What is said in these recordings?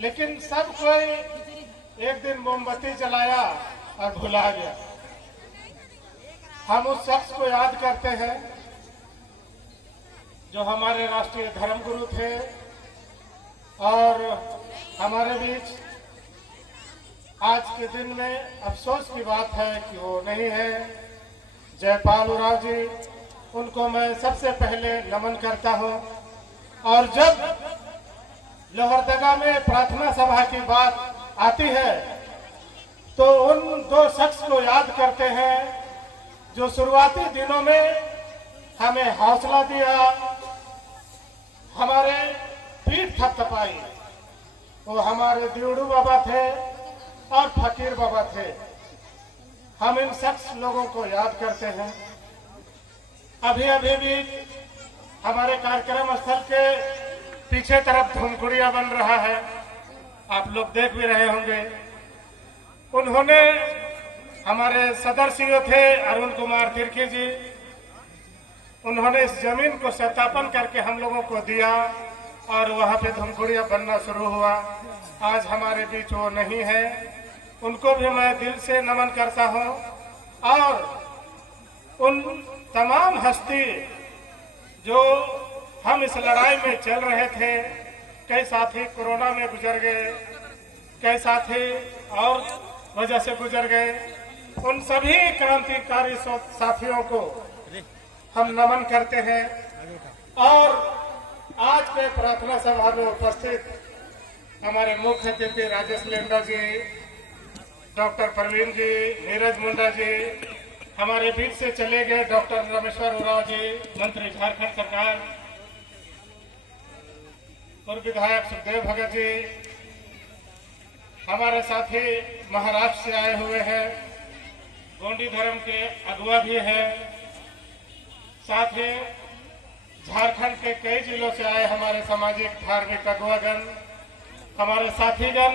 लेकिन सब कोई एक दिन मोमबत्ती जलाया और भुला गया। हम उस शख्स को याद करते हैं जो हमारे राष्ट्रीय धर्मगुरु थे और हमारे बीच आज के दिन में अफसोस की बात है कि वो नहीं है। जयपाल उरांव जी, उनको मैं सबसे पहले नमन करता हूं। और जब लोहरदगा में प्रार्थना सभा की बात आती है तो उन दो शख्स को याद करते हैं जो शुरुआती दिनों में हमें हौसला दिया, हमारे पीठ थपथपाई। वो हमारे दिवड़ू बाबा थे और फकीर बाबा थे। हम इन शख्स लोगों को याद करते हैं। अभी अभी भी हमारे कार्यक्रम स्थल के पीछे तरफ धुमकुड़िया बन रहा है, आप लोग देख भी रहे होंगे। उन्होंने, हमारे सदर सीओ थे अरुण कुमार तिर्की जी, उन्होंने इस जमीन को सत्यापन करके हम लोगों को दिया और वहां पे धुमकुड़िया बनना शुरू हुआ। आज हमारे बीच वो नहीं है, उनको भी मैं दिल से नमन करता हूं। और उन तमाम हस्ती जो हम इस लड़ाई में चल रहे थे, कई साथी कोरोना में गुजर गए, कई साथी और वजह से गुजर गए, उन सभी क्रांतिकारी साथियों को हम नमन करते हैं। और आज के प्रार्थना सभा में उपस्थित हमारे मुख्य अतिथि राजेश लेंडा जी, डॉक्टर परवीन जी, नीरज मुंडा जी, हमारे बीच से चले गए डॉक्टर रामेश्वर उरांव जी, मंत्री झारखंड सरकार, पूर्व विधायक सुखदेव भगत जी, हमारे साथी महाराष्ट्र से आए हुए हैं, गोंडी धर्म के अगुवा भी हैं, साथ ही झारखंड के कई जिलों से आए हमारे सामाजिक धार्मिक अगुवागण, हमारे साथीगण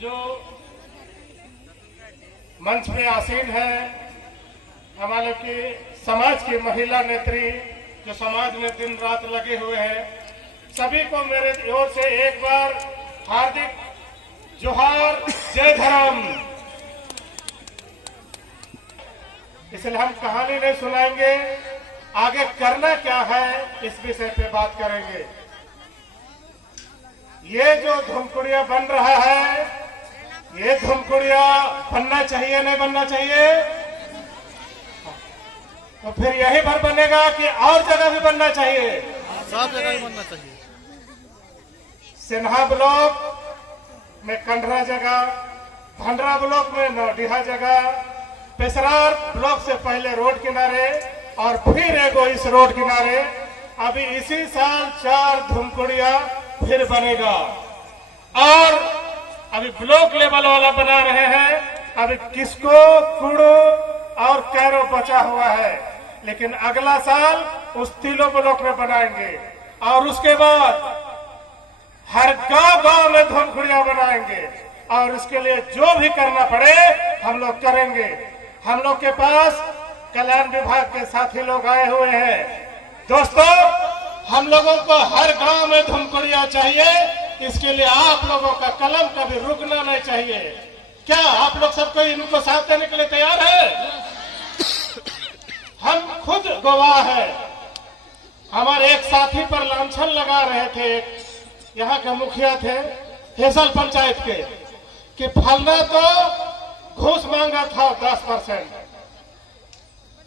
जो मंच में आसीन है, हमारे की समाज की महिला नेत्री जो समाज में दिन रात लगे हुए हैं, सभी को मेरे ओर से एक बार हार्दिक जोहार, जय धर्म। इसलिए हम कहानी नहीं सुनाएंगे, आगे करना क्या है इस विषय पे बात करेंगे। ये जो धुमकुड़िया बन रहा है, ये धुमकुड़िया बनना चाहिए नहीं बनना चाहिए? तो फिर यहीं पर बनेगा कि और जगह भी बनना चाहिए? सब जगह भी बनना चाहिए। सिन्हा ब्लॉक में कंडरा जगह, भंडरा ब्लॉक में नौडिहा जगह, पेशरार ब्लॉक से पहले रोड किनारे और फिर एगो इस रोड किनारे। अभी इसी साल 4 धुमकुड़िया फिर बनेगा और अभी ब्लॉक लेवल वाला बना रहे हैं। अभी किसको, कुड़ो और कैरो बचा हुआ है, लेकिन अगला साल उस तीनों ब्लॉक में बनाएंगे और उसके बाद हर गांव में धुमकुड़िया बनाएंगे और इसके लिए जो भी करना पड़े हम लोग करेंगे। हम लोग के पास कल्याण विभाग के साथी लोग आए हुए हैं। दोस्तों, हम लोगों को हर गांव में धुमकुड़िया चाहिए, इसके लिए आप लोगों का कलम कभी रुकना नहीं चाहिए। क्या आप लोग सबको इनको साथ देने के लिए तैयार है? हम खुद गवाह है। हमारे एक साथी पर लांछन लगा रहे थे, यहाँ के मुखिया थे हेसल पंचायत के, कि फलना तो घूस मांगा था 10%।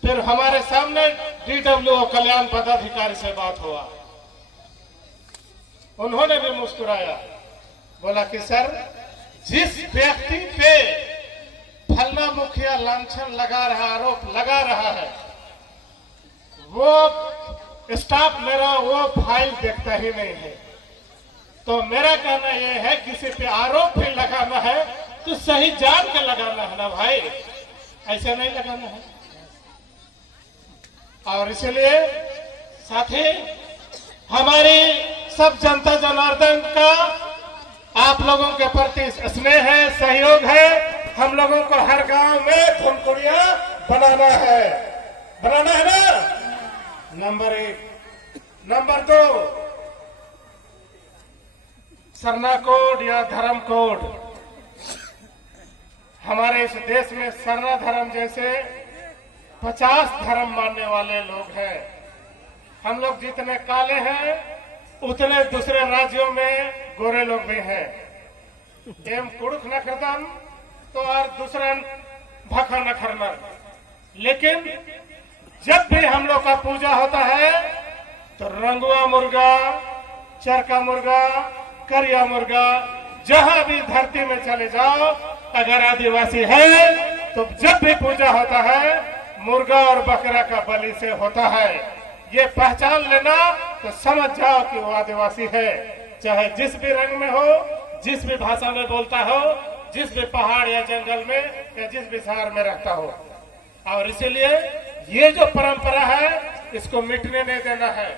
फिर हमारे सामने DWO कल्याण पदाधिकारी से बात हुआ, उन्होंने भी मुस्कुराया, बोला कि सर, जिस व्यक्ति पे फलना मुखिया लांछन लगा रहा, आरोप लगा रहा है, वो स्टाफ मेरा वो फाइल देखता ही नहीं है। तो मेरा कहना यह है, किसी पे आरोप भी लगाना है तो सही जान के लगाना है ना भाई, ऐसे नहीं लगाना है। और इसलिए साथी, हमारी सब जनता जनार्दन का आप लोगों के प्रति स्नेह है, सहयोग है। हम लोगों को हर गांव में धुमकुड़िया बनाना है ना? नंबर 1। नंबर 2, सरना कोड या धर्म कोड, हमारे इस देश में सरना धर्म जैसे 50 धर्म मानने वाले लोग हैं। हम लोग जितने काले हैं उतने दूसरे राज्यों में गोरे लोग भी हैं। एम कुड़ुक नखरदम तो और दूसरा भखा नखरनर। लेकिन जब भी हम लोग का पूजा होता है तो रंगुआ मुर्गा, चरका मुर्गा, करिया मुर्गा, जहां भी धरती में चले जाओ, अगर आदिवासी है तो जब भी पूजा होता है मुर्गा और बकरा का बलि से होता है। ये पहचान लेना तो समझ जाओ कि वो आदिवासी है, चाहे जिस भी रंग में हो, जिस भी भाषा में बोलता हो, जिस भी पहाड़ या जंगल में या जिस भी शहर में रहता हो। और इसीलिए ये जो परंपरा है इसको मिटने नहीं देना है।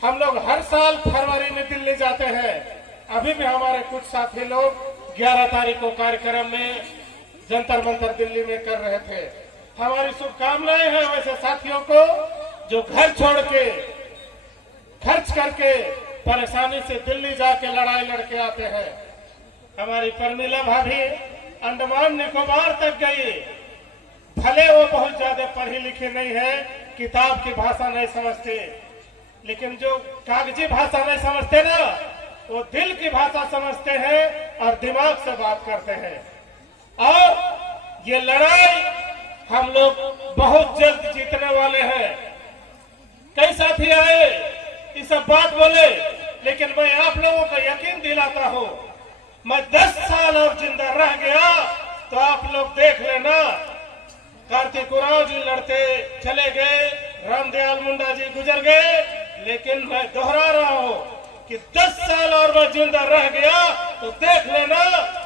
हम लोग हर साल फरवरी में दिल्ली जाते हैं। अभी भी हमारे कुछ साथी लोग 11 तारीख को कार्यक्रम में जंतर मंतर दिल्ली में कर रहे थे। हमारी शुभकामनाएं हैं वैसे साथियों को जो घर छोड़ के खर्च करके परेशानी से दिल्ली जाके लड़ाई लड़के आते हैं। हमारी परमिला भाभी अंडमान निकोबार तक गई। भले वो बहुत ज्यादा पढ़ी लिखी नहीं है, किताब की भाषा नहीं समझते, लेकिन जो कागजी भाषा नहीं समझते ना, वो दिल की भाषा समझते हैं और दिमाग से बात करते हैं। और ये लड़ाई हम लोग बहुत जल्द जीतने वाले हैं। कई साथी आए, ये सब बात बोले, लेकिन मैं आप लोगों को यकीन दिलाता हूं, मैं 10 साल और जिंदा रह गया तो आप लोग देख लेना, कार्तिक उरांव जी लड़ते चले गए, रामदयाल मुंडा जी गुजर गए, लेकिन मैं दोहरा रहा हूं कि 10 साल और मैं जिंदा रह गया तो देख लेना,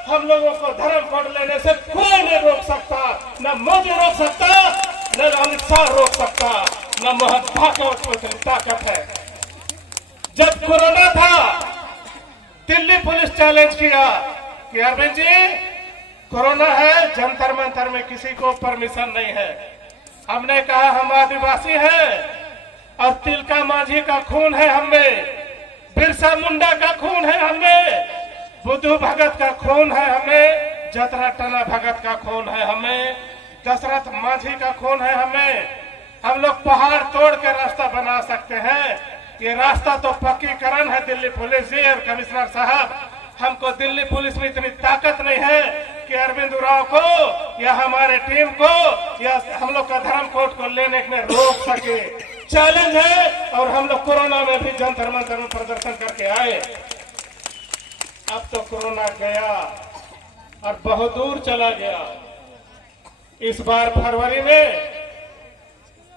हम लोगों को धर्म कोड लेने से कोई नहीं रोक सकता। न मोदी रोक सकता, न अमित शाह रोक सकता, न मोहन भागवत में इतनी ताकत है। जब कोरोना था, दिल्ली पुलिस चैलेंज किया कि अरविंद जी कोरोना है, जंतर मंतर में किसी को परमिशन नहीं है। हमने कहा हम आदिवासी हैं और तिलका माझी का खून है हमें, बिरसा मुंडा का खून है हमें, बुद्धू भगत का खून है हमें, जतरा टना भगत का खून है हमें, दशरथ माझी का खून है हमें। हम लोग पहाड़ तोड़ के रास्ता बना सकते हैं। ये रास्ता तो पक्कीकरण है दिल्ली पुलिस जी और कमिश्नर साहब। हमको दिल्ली पुलिस में इतनी ताकत नहीं है कि अरविंद उरांव को या हमारे टीम को या हम लोग का धर्म कोड को लेने में रोक सके। चैलेंज है और हम लोग कोरोना में भी जंतर मंतर में प्रदर्शन करके आए। अब तो कोरोना गया और बहुत दूर चला गया। इस बार फरवरी में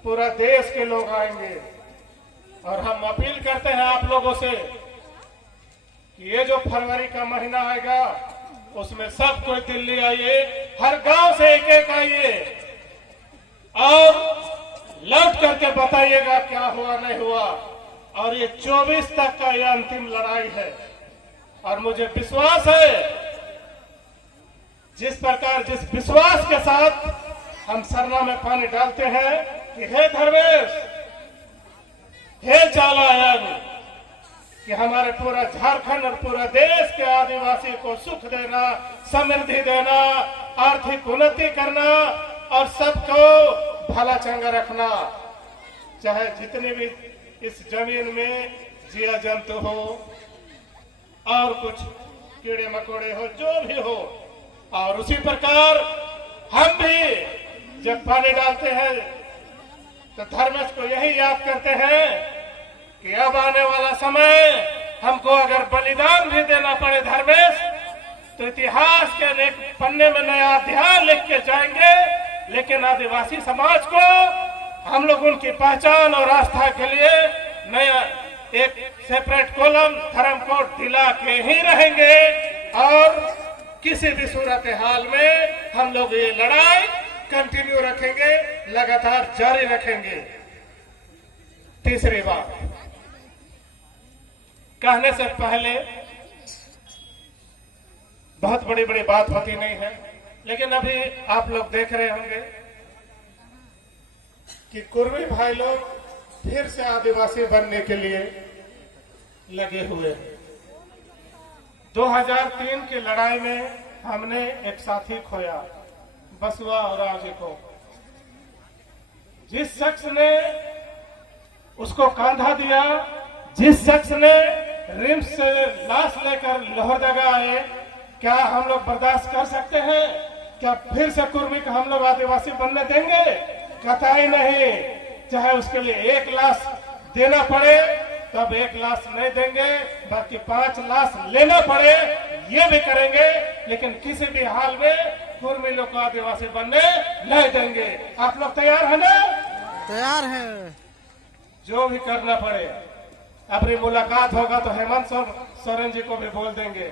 पूरा देश के लोग आएंगे और हम अपील करते हैं आप लोगों से कि ये जो फरवरी का महीना आएगा उसमें सब कोई दिल्ली आइए, हर गांव से एक एक आइए और लौट करके बताइएगा क्या हुआ नहीं हुआ। और ये 24 तक का ये अंतिम लड़ाई है और मुझे विश्वास है जिस विश्वास के साथ हम सरना में पानी डालते हैं कि हे धर्मेश, हे चालायन, कि हमारे पूरा झारखंड और पूरा देश के आदिवासी को सुख देना, समृद्धि देना, आर्थिक उन्नति करना और सबको भला चंगा रखना। चाहे जितने भी इस जमीन में जिया जंतु हो और कुछ कीड़े मकोड़े हो, जो भी हो। और उसी प्रकार हम भी जब पानी डालते हैं तो धर्मेश को यही याद करते हैं कि अब आने वाला समय हमको अगर बलिदान भी देना पड़े धर्मेश, तो इतिहास के अनेक पन्ने में नया अध्याय लिख के जाएंगे। लेकिन आदिवासी समाज को हम लोग उनकी पहचान और आस्था के लिए नया एक सेपरेट कॉलम धर्म कोड दिला के ही रहेंगे और किसी भी सूरत हाल में हम लोग ये लड़ाई कंटिन्यू रखेंगे, लगातार जारी रखेंगे। तीसरी बात कहने से पहले बहुत बड़ी बड़ी बात होती नहीं है, लेकिन अभी आप लोग देख रहे होंगे कि कुर्मी भाई लोग फिर से आदिवासी बनने के लिए लगे हुए हैं। 2003 की लड़ाई में हमने एक साथी खोया, बसुआ और आजी को। जिस शख्स ने उसको कांधा दिया, जिस शख्स ने रिम्स से लाश लेकर लोहरदगा आए, क्या हम लोग बर्दाश्त कर सकते हैं? क्या फिर से कुर्मी का हम लोग आदिवासी बनने देंगे? कतई नहीं। चाहे उसके लिए 1 लाश देना पड़े तब 1 लाश नहीं देंगे, बाकी 5 लाश लेना पड़े ये भी करेंगे, लेकिन किसी भी हाल में कुर्मी लोग को आदिवासी बनने नहीं देंगे। आप लोग तैयार है ना? तैयार है। जो भी करना पड़े। अपनी मुलाकात होगा तो हेमंत सोरेन जी को भी बोल देंगे।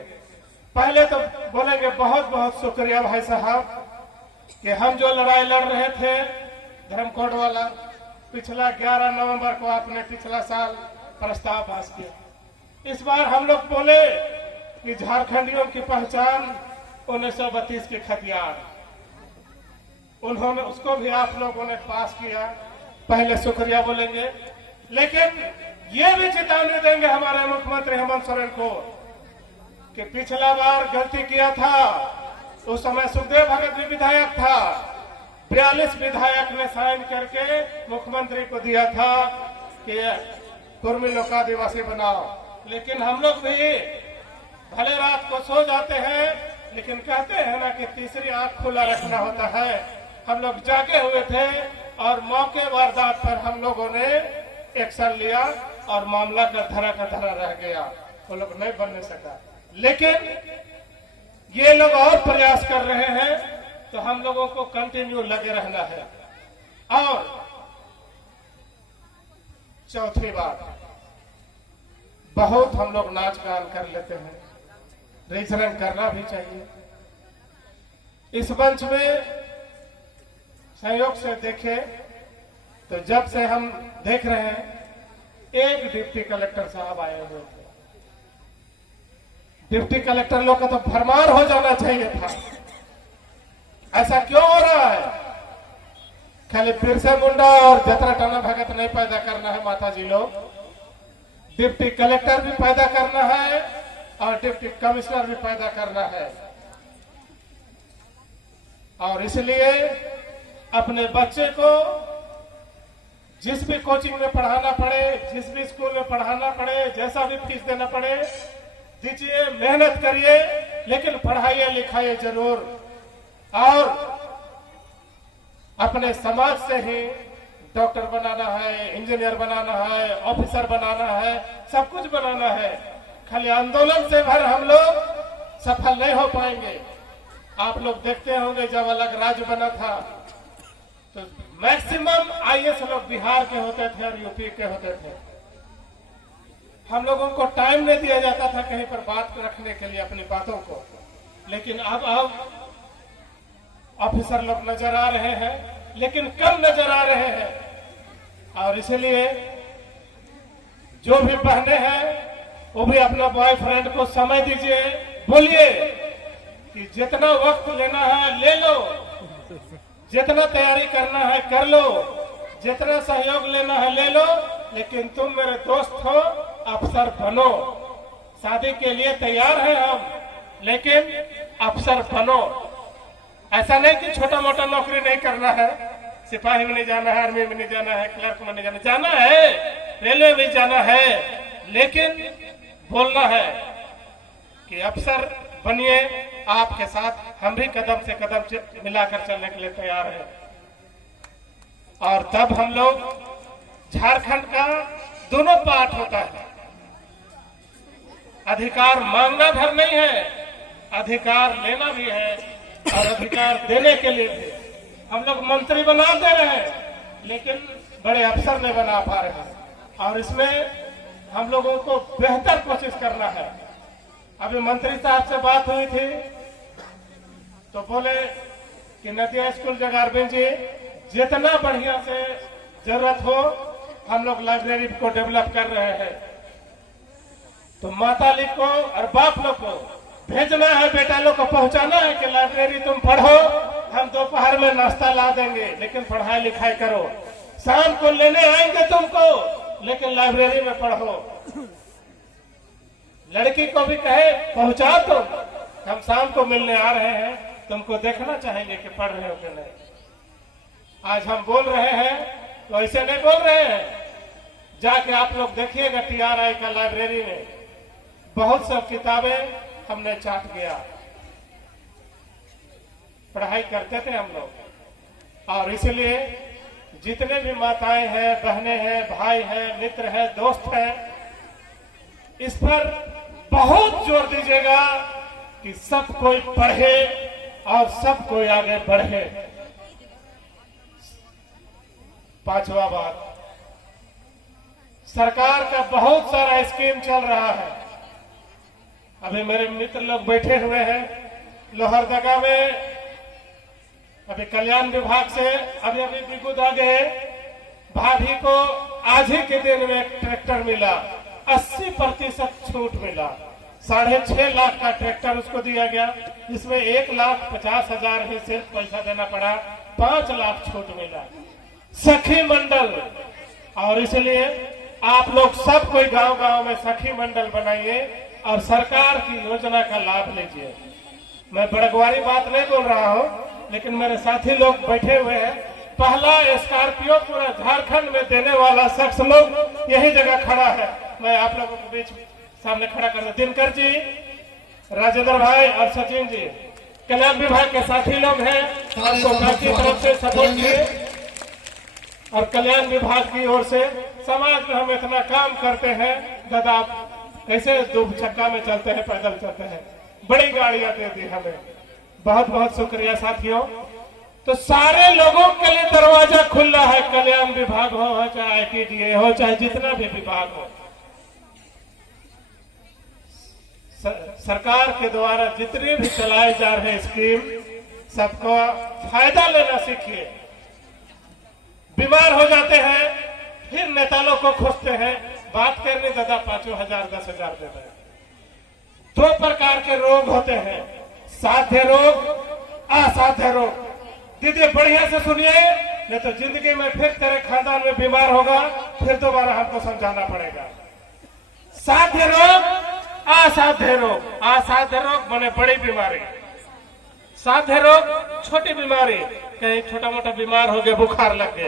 पहले तो बोलेंगे बहुत बहुत शुक्रिया भाई साहब कि हम जो लड़ाई लड़ रहे थे धर्मकोट वाला, पिछला 11 नवंबर को आपने पिछला साल प्रस्ताव पास किया। इस बार हम लोग बोले कि झारखंडियों की पहचान 1932 के खतियार, उन्होंने उसको भी आप लोगों ने पास किया। पहले शुक्रिया बोलेंगे, लेकिन ये भी चेतावनी देंगे हमारे मुख्यमंत्री हेमंत सोरेन को कि पिछला बार गलती किया था। उस समय सुखदेव भगत भी विधायक था, 42 विधायक ने साइन करके मुख्यमंत्री को दिया था कि कुर्मी लोग का आदिवासी बनाओ। लेकिन हम लोग भी भले रात को सो जाते हैं, लेकिन कहते हैं ना कि तीसरी आंख खुला रखना होता है। हम लोग जागे हुए थे और मौके वारदात पर हम लोगों ने एक्शन लिया और मामला का धरा रह गया। वो लोग नहीं बनने सका, लेकिन ये लोग और प्रयास कर रहे हैं, तो हम लोगों को कंटिन्यू लगे रहना है। और चौथी बात, बहुत हम लोग नाच गान कर लेते हैं, रेस रंग करना भी चाहिए। इस मंच में संयोग से देखे तो जब से हम देख रहे हैं, एक डिप्टी कलेक्टर साहब आए हुए थे। डिप्टी कलेक्टर लोग का तो भरमार हो जाना चाहिए था। ऐसा क्यों हो रहा है? खाली बिरसा मुंडा और जतरा टाना भगत नहीं पैदा करना है माता जी लोग, डिप्टी कलेक्टर भी पैदा करना है और डिप्टी कमिश्नर भी पैदा करना है। और इसलिए अपने बच्चे को जिस भी कोचिंग में पढ़ाना पड़े, जिस भी स्कूल में पढ़ाना पड़े, जैसा भी फीस देना पड़े दीजिए, मेहनत करिए, लेकिन पढ़ाइए लिखाइए जरूर। और अपने समाज से ही डॉक्टर बनाना है, इंजीनियर बनाना है, ऑफिसर बनाना है, सब कुछ बनाना है। खाली आंदोलन से भर हम लोग सफल नहीं हो पाएंगे। आप लोग देखते होंगे जब अलग राज्य बना था तो मैक्सिमम आईएएस लोग बिहार के होते थे और यूपी के होते थे। हम लोगों को टाइम नहीं दिया जाता था कहीं पर बात रखने के लिए अपनी बातों को, लेकिन अब ऑफिसर लोग नजर आ रहे हैं, लेकिन कम नजर आ रहे हैं। और इसलिए जो भी बहने हैं वो भी अपना बॉयफ्रेंड को समय दीजिए, बोलिए कि जितना वक्त लेना है ले लो, जितना तैयारी करना है कर लो, जितना सहयोग लेना है ले लो, लेकिन तुम मेरे दोस्त हो, अफसर बनो। शादी के लिए तैयार हैं हम, लेकिन अफसर बनो। ऐसा नहीं कि छोटा मोटा नौकरी नहीं करना है, सिपाही में नहीं जाना है, आर्मी में नहीं जाना है, क्लर्क में नहीं जाना है, रेलवे में जाना है, लेकिन बोलना है कि अफसर बनिए। आपके साथ हम भी कदम से कदम मिलाकर चलने के लिए तैयार हैं। और तब हम लोग झारखंड का दोनों पार्ट होता है। अधिकार मांगना भर नहीं है, अधिकार लेना भी है, और अधिकार देने के लिए भी हम लोग मंत्री बना दे रहे हैं, लेकिन बड़े अफसर नहीं बना पा रहे हैं। और इसमें हम लोगों को बेहतर कोशिश करना है। अभी मंत्री साहब से बात हुई थी तो बोले कि नदिया स्कूल जगारबिंद जी जितना बढ़िया से जरूरत हो हम लोग लाइब्रेरी को डेवलप कर रहे हैं। तो माता लोग को और बाप लोग को भेजना है, बेटा लोग को पहुंचाना है कि लाइब्रेरी तुम पढ़ो, हम दोपहर में नाश्ता ला देंगे, लेकिन पढ़ाई लिखाई करो। शाम को लेने आएंगे तुमको, लेकिन लाइब्रेरी में पढ़ो। लड़की को भी कहे पहुंचा दो, हम शाम को मिलने आ रहे हैं, तुमको देखना चाहेंगे कि पढ़ रहे हो कि नहीं। आज हम बोल रहे हैं तो ऐसे नहीं बोल रहे हैं। जाके आप लोग देखिएगा TRI का लाइब्रेरी में बहुत सब किताबें हमने चाट गया। पढ़ाई करते थे हम लोग, और इसलिए जितने भी माताएं हैं, बहनें हैं, भाई हैं, मित्र हैं, दोस्त हैं, इस पर बहुत जोर दीजिएगा कि सब कोई पढ़े और सब कोई आगे बढ़े। पांचवा बात, सरकार का बहुत सारा स्कीम चल रहा है। अभी मेरे मित्र लोग बैठे हुए हैं लोहरदगा में, अभी कल्याण विभाग से अभी बिगुदा गए, भाभी को आज ही के दिन में ट्रैक्टर मिला, 80% छूट मिला। 6.5 लाख का ट्रैक्टर उसको दिया गया, जिसमें 1,50,000 ही सिर्फ पैसा देना पड़ा, 5 लाख छूट मिला। सखी मंडल, और इसलिए आप लोग सब कोई गांव-गांव में सखी मंडल बनाइए और सरकार की योजना का लाभ लीजिए। मैं बड़गवारी बात नहीं बोल रहा हूं, लेकिन मेरे साथी लोग बैठे हुए हैं। पहला स्कॉर्पियो पूरा झारखंड में देने वाला शख्स लोग यही जगह खड़ा है। मैं आप लोगों के बीच सामने खड़ा कर, दिनकर जी, राजेंद्र भाई और सचिन जी कल्याण विभाग के साथी लोग हैं, सरकार की तरफ से सपोर्ट किए और कल्याण विभाग की ओर से समाज में हम इतना काम करते हैं। दादा आप कैसे दो चक्का में चलते हैं, पैदल चलते हैं, बड़ी गाड़ियां दे दी हमें, बहुत बहुत शुक्रिया साथियों। तो सारे लोगों के लिए दरवाजा खुला है, कल्याण विभाग हो चाहे ITDA हो, चाहे जितना भी विभाग हो। सरकार के द्वारा जितने भी चलाए जा रहे स्कीम, सबका फायदा लेना सीखिए। बीमार हो जाते हैं, फिर नेता लोग को खोजते हैं, बात करने दादा 5,000 10,000 देते हैं। 2 प्रकार के रोग होते हैं, साध्य रोग, असाध्य रोग। दीदी बढ़िया से सुनिए, नहीं तो जिंदगी में फिर तेरे खानदान में बीमार होगा, फिर दोबारा हमको समझाना पड़ेगा। साध्य रोग, असाध्य रोग। असाध्य रोग माने बड़ी बीमारी, साध्य रोग छोटी बीमारी, कहीं छोटा मोटा बीमार हो गया, बुखार लग गया,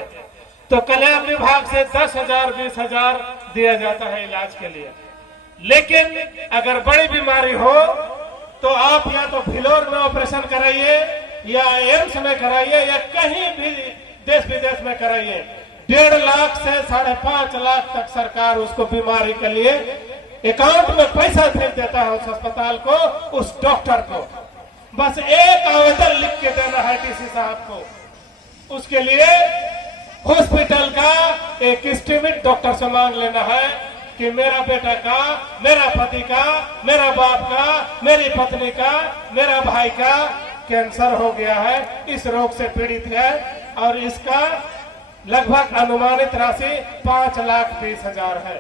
तो कल्याण विभाग से 10,000 20,000 दिया जाता है इलाज के लिए। लेकिन अगर बड़ी बीमारी हो तो आप या तो फिलौर में ऑपरेशन कराइए, या एम्स में कराइए, या कहीं भी देश विदेश में कराइए। 1.5 लाख से 5.5 लाख तक सरकार उसको बीमारी के लिए अकाउंट में पैसा भेज देता है, उस अस्पताल को, उस डॉक्टर को। बस एक आवेदन लिख के देना है डीसी साहब को, उसके लिए हॉस्पिटल का एक एस्टीमेट डॉक्टर से मांग लेना है कि मेरा बेटा का, मेरा पति का, मेरा बाप का, मेरी पत्नी का, मेरा भाई का कैंसर हो गया है, इस रोग से पीड़ित है, और इसका लगभग अनुमानित राशि 5,20,000 है।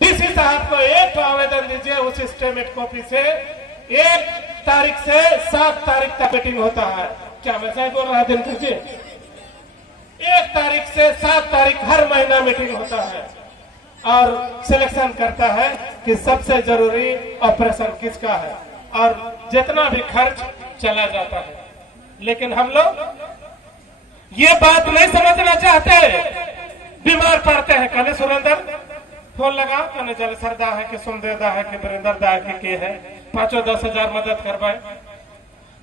डीसी साहब को एक आवेदन दीजिए, उस एस्टीमेट कॉपी से 1 तारीख से 7 तारीख तक मीटिंग होता है। क्या मैं सही बोल रहा दिनकर जी? 1 तारीख से 7 तारीख हर महीना मीटिंग होता है, और सिलेक्शन करता है कि सबसे जरूरी ऑपरेशन किसका है, और जितना भी खर्च चला जाता है। लेकिन हम लोग ये बात नहीं समझना चाहते, बीमार पड़ते हैं। कल सुरेंद्र फोन लगाओ, कहने चले सरदा है कि सुमदेदा है कि बरिंदर दा है कि है, 5-10 हजार मदद करवाए,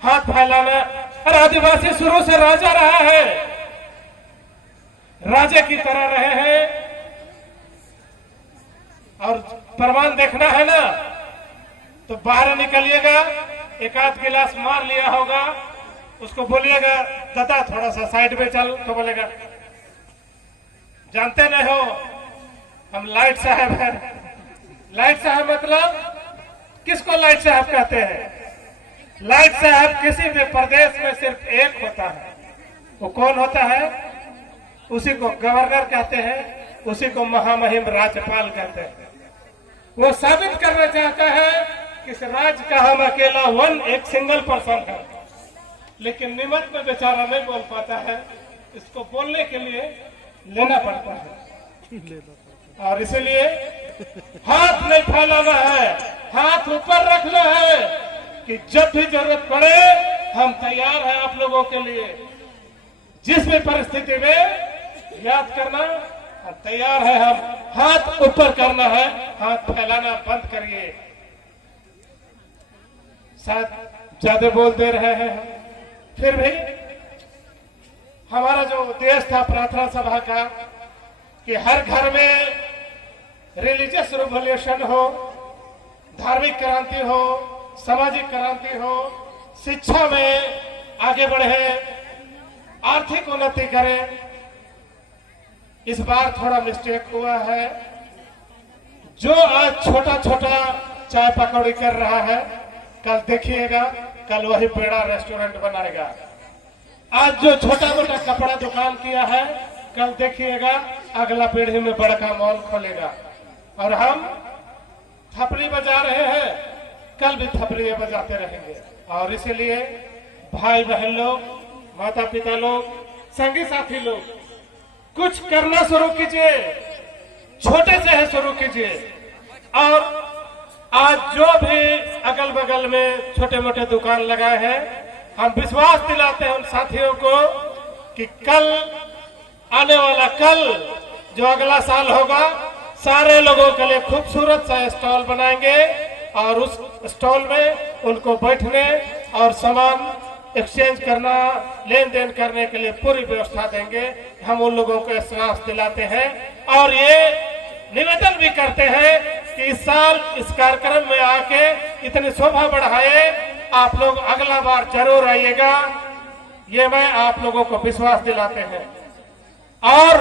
हाथ फैलाना। अरे आदिवासी शुरू से राजा रहा है, राजे की तरह रहे हैं, और प्रमाण देखना है ना तो बाहर निकलिएगा, 1 आध गिलास मार लिया होगा, उसको बोलिएगा दादा थोड़ा सा साइड में चल, तो बोलेगा जानते नहीं हो हम लाइट साहब हैं। लाइट साहब मतलब किसको लाइट साहब कहते हैं? लाइट साहब किसी भी प्रदेश में सिर्फ एक होता है, वो कौन होता है? उसी को गवर्नर कहते हैं, उसी को महामहिम राज्यपाल कहते हैं। वो साबित करना चाहता है कि इस राज्य का हम अकेला एक सिंगल पर्सन है, लेकिन निमत में बेचारा नहीं बोल पाता है, इसको बोलने के लिए लेना पड़ता है। और इसलिए हाथ नहीं फैलाना है, हाथ ऊपर रखना है कि जब भी जरूरत पड़े हम तैयार हैं आप लोगों के लिए। जिस भी परिस्थिति में याद करना हम तैयार है। हम हाथ ऊपर करना है, हाथ फैलाना बंद करिए। शायद ज्यादा बोल दे रहे हैं, फिर भी हमारा जो उद्देश्य था प्रार्थना सभा का कि हर घर में रिलीजियस रिवोल्यूशन हो, धार्मिक क्रांति हो, सामाजिक क्रांति हो, शिक्षा में आगे बढ़े, आर्थिक उन्नति करें। इस बार थोड़ा मिस्टेक हुआ है। जो आज छोटा छोटा चाय पकौड़ी कर रहा है, कल देखिएगा कल वही बड़ा रेस्टोरेंट बनाएगा। आज जो छोटा मोटा कपड़ा दुकान किया है, कल देखिएगा अगला पीढ़ी में बड़ा मॉल खोलेगा। और हम थपड़ी बजा रहे हैं, कल भी थपड़ी बजाते रहेंगे। और इसीलिए भाई बहन लोग, माता पिता लोग, संगी साथी लोग, कुछ करना शुरू कीजिए, छोटे से है शुरू कीजिए। और आज जो भी अगल बगल में छोटे मोटे दुकान लगाए हैं, हम विश्वास दिलाते हैं उन साथियों को कि कल आने वाला कल जो अगला साल होगा, सारे लोगों के लिए खूबसूरत सा स्टॉल बनाएंगे और उस स्टॉल में उनको बैठने और सामान एक्सचेंज करना, लेन देन करने के लिए पूरी व्यवस्था देंगे। हम उन लोगों को विश्वास दिलाते हैं और ये निवेदन भी करते हैं कि इस साल इस कार्यक्रम में आके इतनी शोभा बढ़ाए, आप लोग अगला बार जरूर आइएगा। ये मैं आप लोगों को विश्वास दिलाते हैं। और